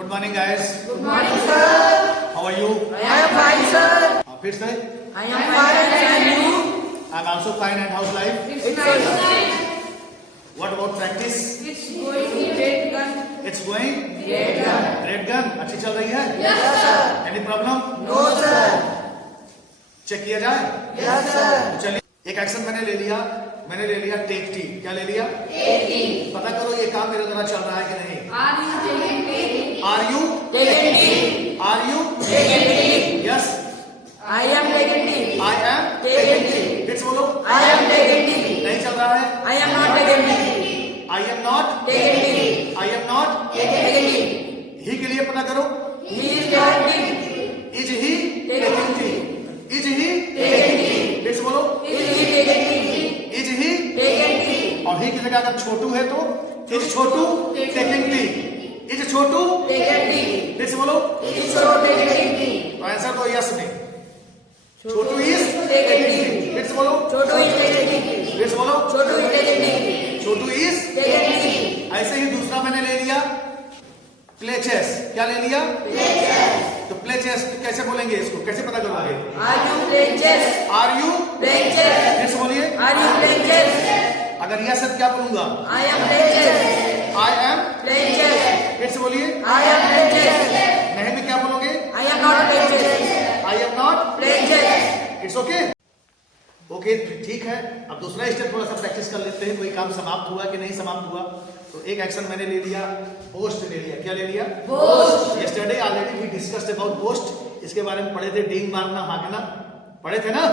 Good morning, guys. Good morning, sir. How are you? I am fine, sir. फिर से I am fine, and you? I'm also fine. And how's life? It's nice. What about practice? It's going great gun. It's going Great gun. great gun. अच्छी चल रही है? Yes, sir. Any problem? No, sir. Check किया जाए? Yes, sir. चलिए, एक action मैंने ले लिया टेक टी। क्या ले लिया? Take tea. पता करो ये काम मेरे द्वारा चल रहा है कि नहीं? Are you taking tea? Are you? Taking tea. Are you? Taking tea. Yes. I am taking tea. I am Taking tea. फिर से बोलो। I am taking tea. नहीं चल रहा है? I am not taking tea. I am not Taking tea. I am not Taking tea. ही के लिए पता करो। He is taking tea. Is he Taking tea? Is he Taking tea. फिर से बोलो। Is he taking tea? Is he Taking tea. और ही की जगह अगर छोटू है तो is Chhotu taking tea. Is Chhotu Taking tea. फिर से बोलो। Is so taking tea. तो आंसर तो यस में। छोटू इज taking tea. फिर से बोलो। Chotu is taking tea. फिर से बोलो। Chotu is taking tea. Chhotu is Taking tea. ऐसे ही दूसरा मैंने ले लिया प्ले चेस। क्या ले लिया? तो प्ले चेस कैसे बोलेंगे इसको? कैसे पता करोगे? Are you playing chess? Are you Playing chess. फिर से बोलिए। Are you playing chess? अगर यस है तो क्या बोलूंगा? I am playing chess. I am Playing chess. फिर से बोलिए। I am playing chess. नहीं में क्या बोलोगे? I am not playing chess. I am not Playing chess. It's okay. Okay ठीक है। अब दूसरा स्टेप थोड़ा सा प्रैक्टिस कर लेते हैं। कोई काम समाप्त हुआ कि नहीं समाप्त हुआ? तो एक एक्शन मैंने ले लिया पोस्ट ले लिया। क्या ले लिया? Post. Yesterday already we discussed about post. इसके बारे में पढ़े थे। डींग मारना, हाँकना पढ़े थे ना?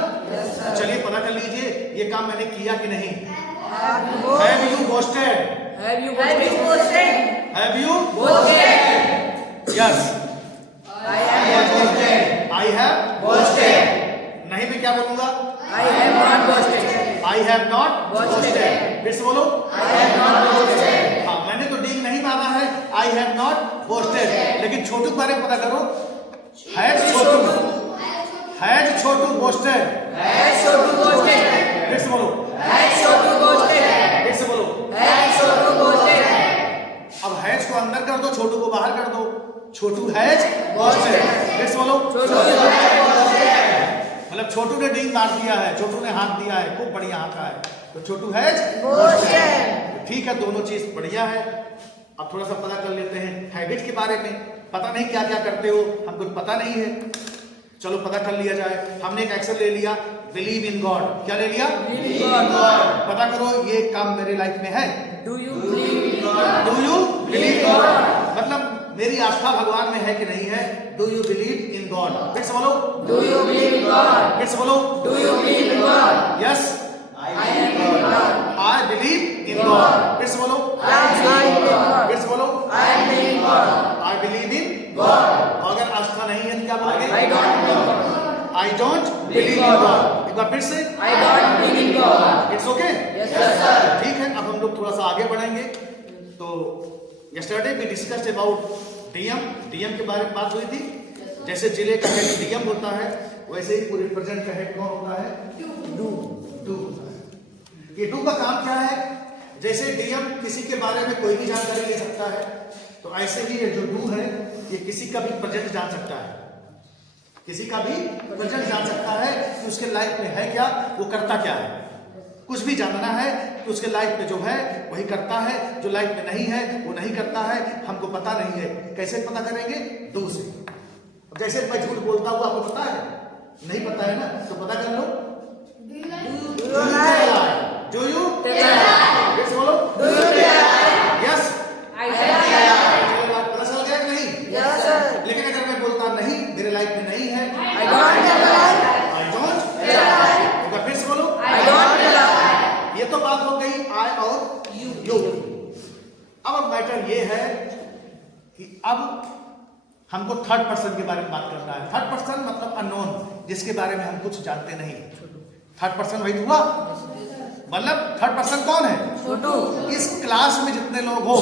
चलिए पता कर लीजिए ये काम मैंने किया कि नहीं। Have you posted? Have you posted? Have you? Posted. Yes I am posted. I have Posted. नहीं मैं क्या बोलूंगा? I have not posted. I have not Posted. फिर से बोलो। I have not posted. हाँ मैंने तो डींग नहीं मारा है। I have not posted. लेकिन छोटू के बारे में पता करो। Has Chhotu posted. Has Chotu posted? फिर से बोलो। Has Chotu posted? फिर से बोलो। Has Chotu posted? अब हैज को अंदर कर दो, छोटू को बाहर कर दो। छोटू हैज पोस्टेड। फिर से बोलो। Chotu has posted. मतलब छोटू ने डींग मार दिया है, छोटू ने हाथ दिया है, खूब बढ़िया हाथ है, तो छोटू हैज Posted. ठीक है। दोनों चीज बढ़िया है। अब थोड़ा सा पता कर लेते हैं हैबिट के बारे में। पता नहीं क्या क्या करते हो, हमको पता नहीं है। चलो पता कर लिया जाए। हमने एक एक्शन ले लिया बिलीव इन गॉड। क्या ले लिया? Believe in God. पता करो ये काम मेरे लाइफ में है। Do you believe in God? Do you believe in God? मतलब मेरी आस्था भगवान में है कि नहीं है? Do you believe in God? फिर से बोलो। Do you believe in God? फिर से बोलो। Do you believe in God? Yes I am in God. I believe in God. फिर से बोलो। I am in God. फिर से बोलो। I am in God. I believe in God. अगर आस्था नहीं है तो क्या बोलोगे? I don't believe God. I don't believe in God. एक बार फिर से। I don't believe in God. It's okay. Yes, sir. ठीक है। अब हम लोग थोड़ा सा आगे बढ़ेंगे। तो yesterday we discussed about DM. DM के बारे में बात हुई थी। जैसे जिले का हेड डीएम होता है, वैसे ही पूरे प्रेजेंट का हेड कौन होता है? डू होता है। ये डू का काम क्या है? जैसे डीएम किसी के बारे में कोई भी जानकारी ले सकता है, तो ऐसे ही ये जो डू है ये किसी का भी प्रेजेंट जान सकता है। किसी का भी प्रेजेंट जान सकता है कि उसके लाइफ में है क्या, वो करता क्या है। कुछ भी जानना है कि उसके लाइफ में जो है वही करता है, जो लाइफ में नहीं है वो नहीं करता है। हमको पता नहीं है, कैसे पता करेंगे? डू से। अब जैसे मैं झूठ बोलता हूँ, आपको पता है? नहीं पता है ना, तो पता कर लो। डू यू बोलो। यस पता चल गया कि नहीं? Yes, sir. लेकिन अगर मैं बोलता नहीं, मेरे लाइफ में नहीं है, I don't lie. I don't. फिर से बोलो। I don't lie. ये तो बात हो गई आई और यू। अब मैटर ये है कि अब हमको थर्ड पर्सन के बारे में बात करना है। थर्ड पर्सन मतलब अननोन, जिसके बारे में हम कुछ जानते नहीं। थर्ड पर्सन वही हुआ। मतलब थर्ड पर्सन कौन है? Chotu. इस क्लास में जितने लोग हो,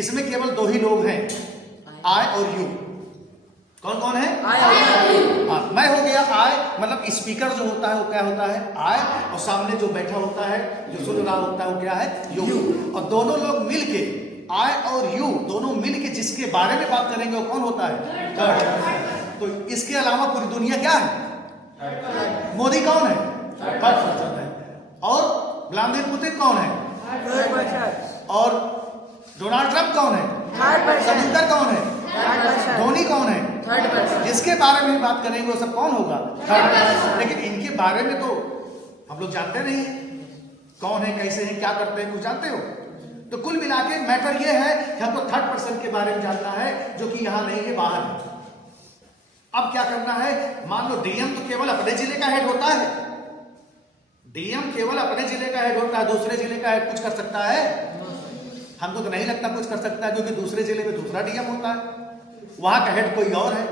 इसमें केवल दो ही लोग हैं, आई और यू। कौन कौन है? I am you. हाँ, मैं हो गया आई। मतलब स्पीकर जो होता है वो क्या होता है? आई। और सामने जो बैठा होता है, जो सुन रहा होता है वो क्या है? यू। और दोनों लोग मिलके आई और यू दोनों मिल के जिसके बारे में बात करेंगे वो कौन होता है? थर्ड। तो इसके अलावा पूरी दुनिया क्या है? मोदी कौन है? थर्ड पर्सन है। और व्लादिमीर पुतिन कौन है? Third person. और डोनाल्ड ट्रंप कौन है? Third person. समुद्र कौन है? Third person. धोनी कौन है? Third person. जिसके बारे में बात करेंगे वो सब कौन होगा? Third person. लेकिन इनके बारे में तो हम लोग जानते नहीं है कौन है, कैसे है, क्या करते हैं, कुछ जानते हो? तो कुल मिला के मैटर ये है कि हमको थर्ड पर्सन के बारे में जानना है जो कि यहां नहीं है, बाहर है। अब क्या करना है? मान लो डीएम तो केवल अपने जिले का हेड होता है, डीएम केवल अपने जिले का हेड होता है, दूसरे जिले का हेड कुछ कर सकता है? हमको तो नहीं लगता कुछ कर सकता है, क्योंकि दूसरे जिले में दूसरा डीएम होता है, वहां का हेड कोई और है।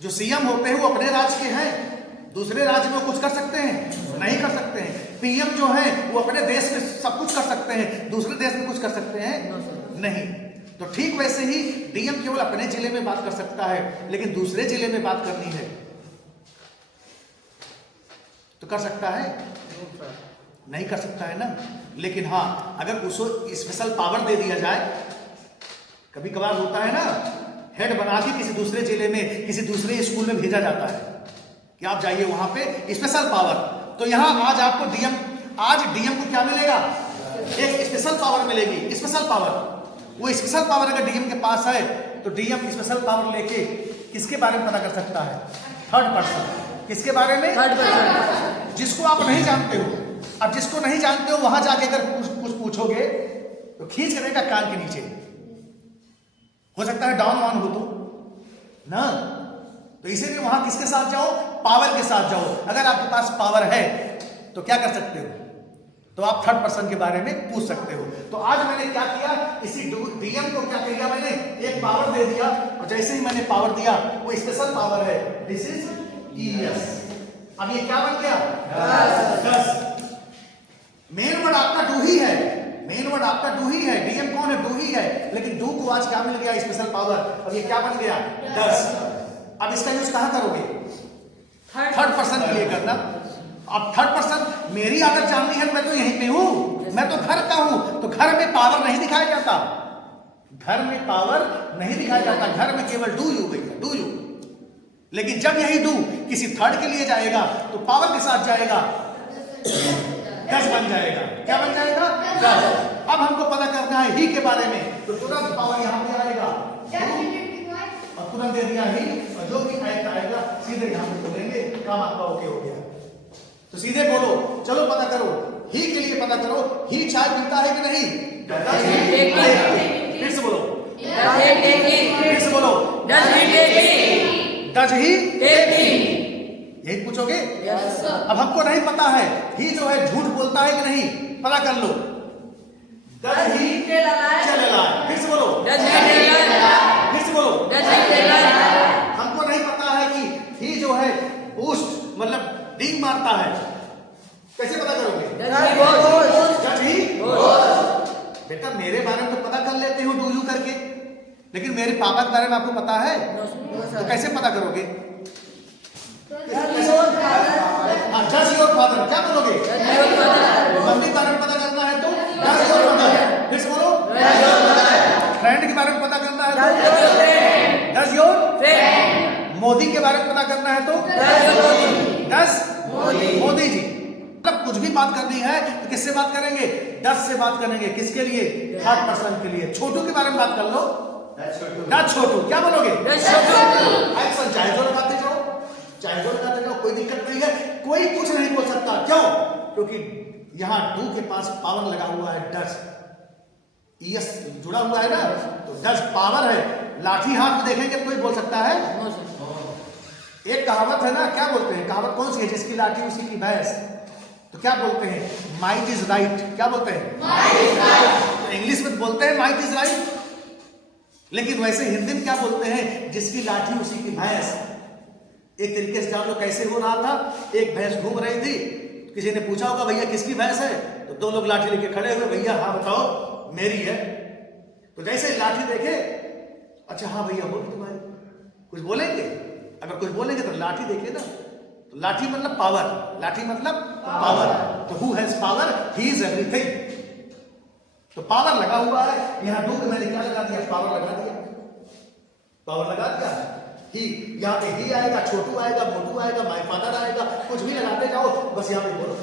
जो सीएम होते हैं वो अपने राज्य के हैं, दूसरे राज्य में कुछ कर सकते हैं? नहीं कर सकते हैं। पीएम जो है वो अपने देश में सब कुछ कर सकते हैं, दूसरे देश में कुछ कर सकते हैं? नहीं। तो ठीक वैसे ही डीएम केवल अपने जिले में बात कर सकता है, लेकिन दूसरे जिले में बात करनी है तो कर सकता है? नहीं कर सकता है ना। लेकिन हाँ, अगर उसको स्पेशल पावर दे दिया जाए, कभी कभार होता है ना, हेड बना के किसी दूसरे जिले में किसी दूसरे स्कूल में भेजा जाता है कि आप जाइए वहां पे, स्पेशल पावर। तो यहां आज आपको आज डीएम को क्या मिलेगा? एक स्पेशल पावर मिलेगी, स्पेशल पावर। वो स्पेशल पावर अगर डीएम के पास है तो डीएम स्पेशल पावर लेके किसके बारे में पता कर सकता है? Third person. किसके बारे में? Third person. जिसको आप नहीं जानते हो। अब जिसको नहीं जानते हो वहां जाके अगर कुछ पूछोगे तो खींच करेगा कान के नीचे, हो सकता है डाउन वान हो तो ना। तो इसीलिए वहां किसके साथ जाओ? पावर के साथ जाओ। अगर आपके पास पावर है तो क्या कर सकते हो? तो आप थर्ड पर्सन के बारे में पूछ सकते हो। तो आज मैंने क्या किया, इसी डीएम को क्या किया, मैंने एक पावर दे दिया, और जैसे ही मैंने पावर दिया वो स्पेशल पावर है, दिस इज ईएस। अब ये क्या बन गया? 10। मेन वर्ड आपका डू ही है, मेन वर्ड आपका डू ही है। डीएम कौन है? डू ही है। लेकिन डू को आज क्या मिल गया? Special power. अब ये क्या बन गया? 10। अब इसका यूज कहां करोगे? थर्ड पर्सन के लिए करना। अब थर्ड पर्सन मेरी आदत जाननी है, मैं तो यहीं पे हूं, मैं तो घर का हूं, तो घर में पावर नहीं दिखाया जाता, घर में पावर नहीं दिखाया जाता, घर में केवल डू यू भैया, डू यू। लेकिन जब यही डू किसी थर्ड के लिए जाएगा तो पावर के साथ जाएगा, 10 बन जाएगा। क्या बन जाएगा? 10। अब हमको पता करना है ही के बारे में, तो तुरंत पावर यहां पे आएगा और तुरंत दे दिया ही, और जो भी आएगा सीधे यहां पे बोलेंगे, काम आपका ओके हो गया। तो सीधे बोलो, चलो पता करो, ही के लिए पता करो, ही चाय पीता है कि नहीं? फिर से बोलो, फिर से बोलो, डज ही? यही पूछोगे? अब हमको नहीं पता है ही जो है झूठ बोलता है कि नहीं, पता कर लो। डज ही टेल अ लाई? फिर से बोलो, फिर से बोलो। हमको नहीं पता है कि ही जो है बूस्ट मतलब डिंग मारता है, कैसे पता करोगे? जज ही? बेटा मेरे बारे में तो पता कर लेते हो डू यू करके, लेकिन मेरे पापा के बारे में आपको पता है तो कैसे पता करोगे? हाँ, जज योर फादर। क्या बोलोगे? मम्मी के बारे में पता करना है तो जज योर मदर। फिर से बोलो, फ्रेंड के बारे में पता करना है तो जज योर। मोदी के बारे में पता करना है तो जज मोदी जी। मतलब कुछ भी बात करनी है तो किससे बात करेंगे? 10 से बात करेंगे। किसके लिए? थर्ड पर्सन के लिए। छोटू के बारे में बात कर लो, डज छोटू। क्या बोलोगे? एक्शन चाहे जो लगाते जाओ, चाहे जो लगाते जाओ, कोई दिक्कत नहीं है, कोई कुछ नहीं बोल सकता। क्यों? क्योंकि यहां डू के पास पावर लगा हुआ है, डज ईएस जुड़ा हुआ है ना, तो डज पावर है। लाठी हाथ में देखेंगे तो कोई बोल सकता है? एक कहावत है ना, क्या बोलते हैं? कहावत कौन सी है? जिसकी लाठी उसी की भैंस। तो क्या बोलते हैं? Might is right. क्या बोलते हैं? तो इंग्लिश में बोलते हैं माइट इज राइट, लेकिन वैसे हिंदी में क्या बोलते हैं? जिसकी लाठी उसी की भैंस। एक तरीके से जान लो कैसे हो रहा था, एक भैंस घूम रही थी, किसी ने पूछा होगा भैया किसकी भैंस है, तो 2 लोग लाठी लेके खड़े हुए, भैया हाँ बताओ मेरी है। तो जैसे लाठी देखे, अच्छा हाँ भैया होगी तुम्हारी, कुछ बोलेंगे? अगर कुछ बोलेंगे तो लाठी देखे ना, तो लाठी मतलब पावर, लाठी मतलब पावर। तो who has power? He is everything. तो पावर लगा हुआ है, यहां डू मैंने क्या लगा दिया, पावर लगा दिया, पावर लगा दिया। ही यहाँ पे ही आएगा, छोटू आएगा, मोटू आएगा, माय फादर आएगा, कुछ भी लगाते जाओ, बस यहाँ पे बोलो।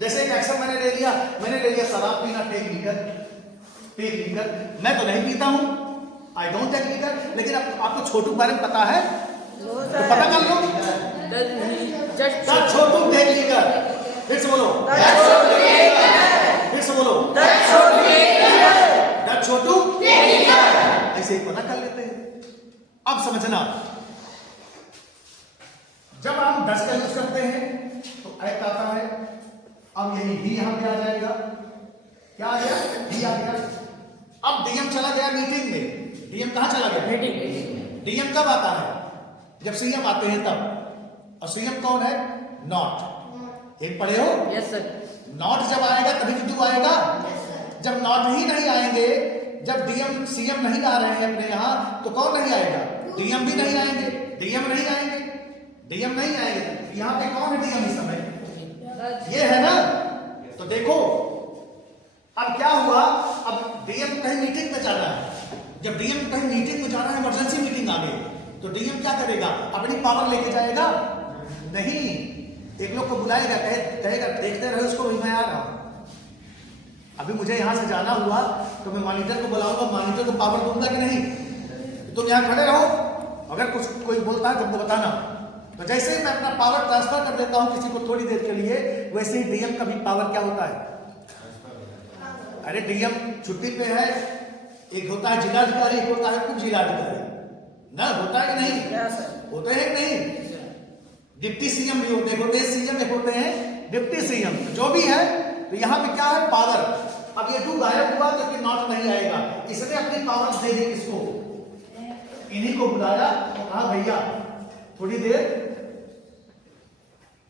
जैसे एक एक्शन मैंने ले लिया शराब पीना, टेक लीकर। मैं तो नहीं पीता हूँ, आई डोंट टेक लीकर, लेकिन आपको छोटू के बारे में पता है तो पता कर लो। छोटू टेक लीकर, फिर से बोलो, फिर से बोलो, छोटू ऐसे ही पता कर लेते हैं। अब समझना, जब हम डस का यूज करते हैं तो एक्ट आता है। अब यही ही यहां पे आ जाएगा, क्या आ गया, ही आ गया। अब डीएम चला गया मीटिंग में। डीएम कहां चला गया, मीटिंग में। डीएम कब आता है, जब सीएम आते हैं तब। और सीएम कौन है, नॉट। एक पढ़े हो, यस सर। नॉट जब आएगा तभी तो डू आएगा। जब नॉट ही नहीं आएंगे, जब डीएम सीएम नहीं आ रहे हैं अपने यहां, तो कौन नहीं आएगा, डीएम भी नहीं आएंगे, डीएम नहीं आएंगे, डीएम नहीं आएंगे। यहां पे कौन है डीएम इस समय, ये है ना। तो देखो अब क्या हुआ, अब डीएम कहीं मीटिंग में जाना है। जब डीएम कहीं मीटिंग में जाना है, इमरजेंसी मीटिंग आ गई, तो डीएम क्या करेगा, अपनी पावर लेके जाएगा नहीं। एक लोग को बुलाएगा, कहेगा देखते रहे उसको, मैं आ रहा हूं। अभी मुझे यहां से जाना हुआ तो मैं मॉनिटर को बुलाऊंगा, मॉनिटर को पावर दूंगा कि नहीं, तुम यहां खड़े रहो, अगर कुछ कोई बोलता है तुमको बताना। तो जैसे ही मैं अपना पावर ट्रांसफर कर देता हूं किसी को थोड़ी देर के लिए, वैसे ही डीएम का भी पावर क्या होता है। अरे डीएम छुट्टी पे है, एक होता है जिलाधिकारी, एक होता है उप जिलाधिकारी ना, होता है कि नहीं, होते हैं कि नहीं। डिप्टी सीएम भी होते हैं, सीएम एक होते हैं डिप्टी सीएम, जो भी है। तो यहां पे क्या है, पावर। अब ये डू गायब हुआ तो फिर नॉट नहीं आएगा, इसने अपनी पावर दे दी किसको, इन्हीं को बुलाया तो कहा भैया थोड़ी देर,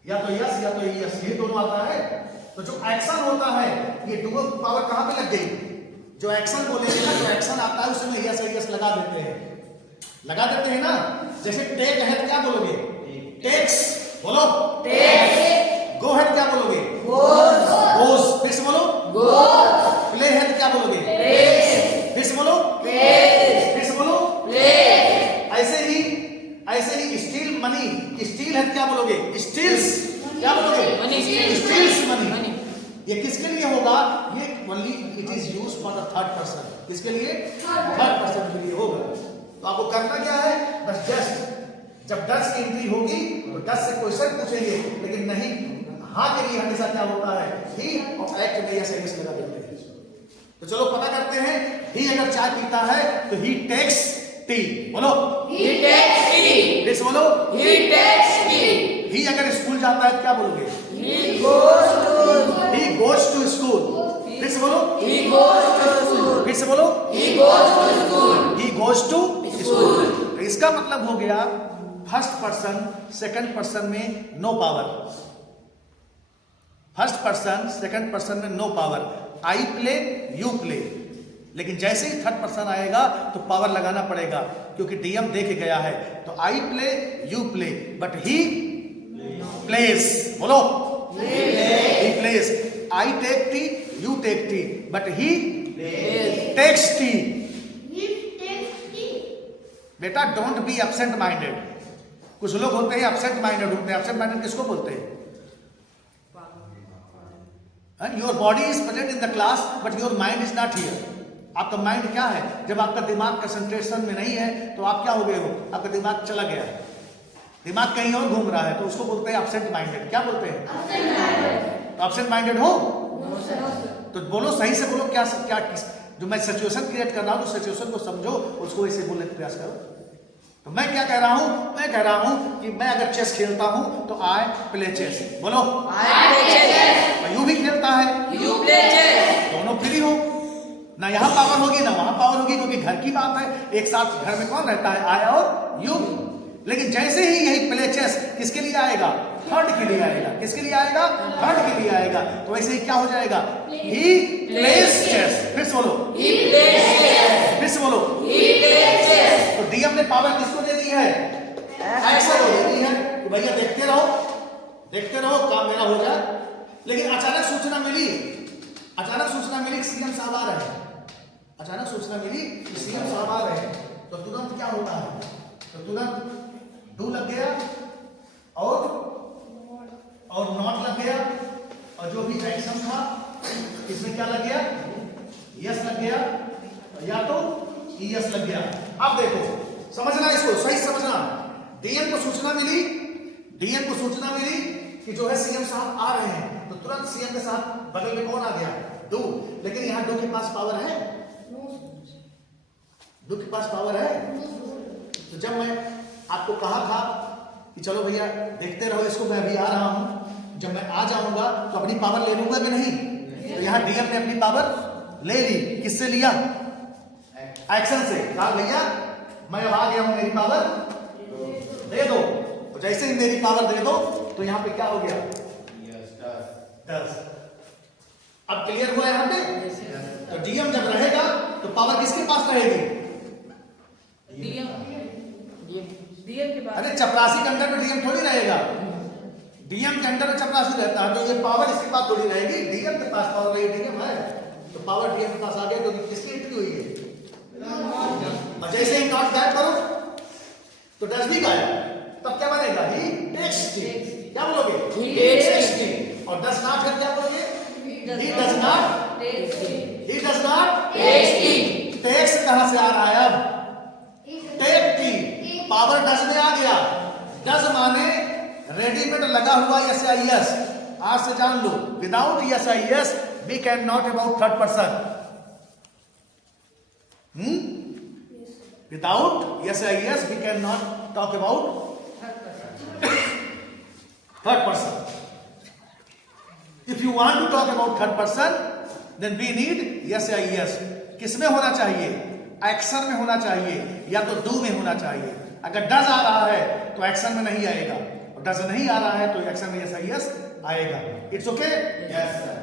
या तो यस या तो यस, ये दोनों आता है। तो जो एक्शन होता है, ये डू पावर कहां पे लग गई, जो एक्शन बोलेंगे ना, जो एक्शन आता है उसमें यस यस लगा देते हैं ना। जैसे टेक है क्या बोलोगे, टेक्स बोलो, टेक्स। गो है क्या बोलोगे, गोस। फिर से बोलो, गोस। प्ले है क्या बोलोगे, प्लेस। फिर से बोलो, प्लेस। फिर से बोलो, प्लेस। ऐसे ही स्टील मनी, स्टील है क्या बोलोगे, स्टील्स। क्या बोलोगे, स्टील्स मनी। ये किसके लिए होगा, ये only it is used for the third person. किसके लिए, थर्ड पर्सन के लिए होगा। तो आपको करना क्या है, बस जस्ट जब डस की एंट्री होगी तो डस से क्वेश्चन पूछेंगे, लेकिन नहीं हाँ के लिए हमेशा क्या होता है, ही, और एक्ट में ऐसे लगा देते हैं। तो चलो पता करते हैं, ही अगर चाय पीता है तो ही टेक्स टी, बोलो ही टेक्स टी। दिस बोलो ही टेक्स टी। ही अगर स्कूल जाता है तो क्या बोलोगे, ही गोज टू स्कूल। फिर से बोलो, ही गोज टू स्कूल। फिर से बोलो, he goes to school. He goes to school. तो इसका मतलब हो गया फर्स्ट पर्सन सेकंड पर्सन में no power, first person second person में no power, I play you play. लेकिन जैसे ही थर्ड पर्सन आएगा तो पावर लगाना पड़ेगा, क्योंकि डीएम देख गया है। तो I play you play, but he plays. बोलो he plays. I take tea you take tea, but he takes tea. बेटा डोंट बी एब्सेंट माइंडेड। कुछ लोग होते हैं एब्सेंट माइंडेड होते हैं। एब्सेंट माइंडेड किसको बोलते हैं, your body is present in the class but your mind is not here. आपका माइंड क्या है, जब आपका दिमाग कंसंट्रेशन में नहीं है तो आप क्या हो गए हो, आपका दिमाग चला गया है, दिमाग कहीं और घूम रहा है, तो उसको बोलते हैं एब्सेंट माइंडेड। क्या बोलते हैं, तो एब्सेंट माइंडेड हो तो बोलो, सही से बोलो, क्या जो मैं सिचुएशन क्रिएट कर रहा हूं, तो सिचुएशन को समझो, उसको ऐसे बोलने का प्रयास करो। तो मैं क्या कह रहा हूं, मैं कह रहा हूं कि मैं अगर चेस खेलता हूं तो आई प्ले चेस। बोलो आई प्ले चेस। यू भी खेलता है, यू प्ले चेस। दोनों फ्री हो ना, यहां पावर होगी ना वहां पावर होगी, क्योंकि घर की बात है। एक साथ घर में कौन रहता है, आई और यू। लेकिन जैसे ही यही प्ले चेस किसके लिए आएगा, थर्ड के लिए आएगा। किसके लिए आएगा, थर्ड के लिए आएगा। तो वैसे ही क्या हो जाएगा, ही प्लेस चेस। फिर से बोलो ही प्लेस चेस। फिर से बोलो ही प्लेस चेस। तो डीएम ने पावर किसको दे दी है, एक्शन को दे दी है। तो भैया देखते रहो काम मेरा हो जाए। लेकिन अचानक सूचना मिली सीएम साहब आ रहे हैं। होता है तो तुरंत डू लग गया और नॉट लग गया और जो भी एक्शन था इसमें क्या लग गया, यस लग गया या तो यस लग गया। अब देखो समझना, इसको सही समझना। डीएम को सूचना मिली कि जो है सीएम साहब आ रहे हैं, तो तुरंत सीएम के साथ बगल में कौन आ गया, डू। लेकिन यहां डू के पास पावर है, डू के पास पावर है। तो जब मैं आपको कहा था कि चलो भैया देखते रहो इसको, मैं अभी आ रहा हूं, जब मैं आ जाऊंगा तो अपनी पावर ले लूंगा कि नहीं? तो यहां डीएम ने अपनी पावर ले ली। किससे लिया? एक्शन से। कहा भैया मैं अब आ गया हूं, मेरी पावर दे दो। तो जैसे ही मेरी पावर दे दो तो यहां पे क्या हो गया, 10। अब क्लियर हुआ यहां पे? तो डीएम जब रहेगा तो पावर किसके पास रहेगी? डीएम के पास। अरे चपरासी के अंडर में डीएम थोड़ी रहेगा, डीएम के अंडर में चपरासी रहता है, तो ये पावर इसके पास थोड़ी रहेगी। डीएम के पास पावर रहेगी, डीएम है तो पावर डीएम के पास आ गया, क्योंकि किसकी एंट्री हुई है। और जैसे ही नॉट गायब करो तो डज भी गायब, तब क्या बनेगा? He takes tea. क्या बोलोगे? He takes tea. और डज नॉट फिर क्या बोलोगे? He does not, he does not takes. कहां से आ रहा है अब? Take T. पावर डज में आ गया। डज माने रेडीमेड लगा हुआ यस। आज से जान लो, without yes we can not about third person. Without yes we cannot talk about third person. If you want to talk about third person, then we need yes किसमें होना चाहिए? एक्शन में होना चाहिए या तो डू में होना चाहिए। अगर डज आ रहा है तो एक्शन में नहीं आएगा, और डज नहीं आ रहा है तो एक्शन में yes आएगा। It's okay? Yes sir.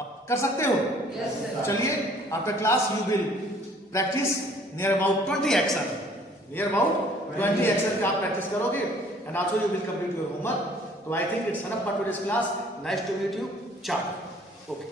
अब कर सकते हो? Yes sir. चलिए after class you will practice near about 20 action, near about 20 action का आप प्रैक्टिस करोगे, and also you will complete your homework. तो I think it's enough for today's class. Nice to meet you. Ciao. Okay.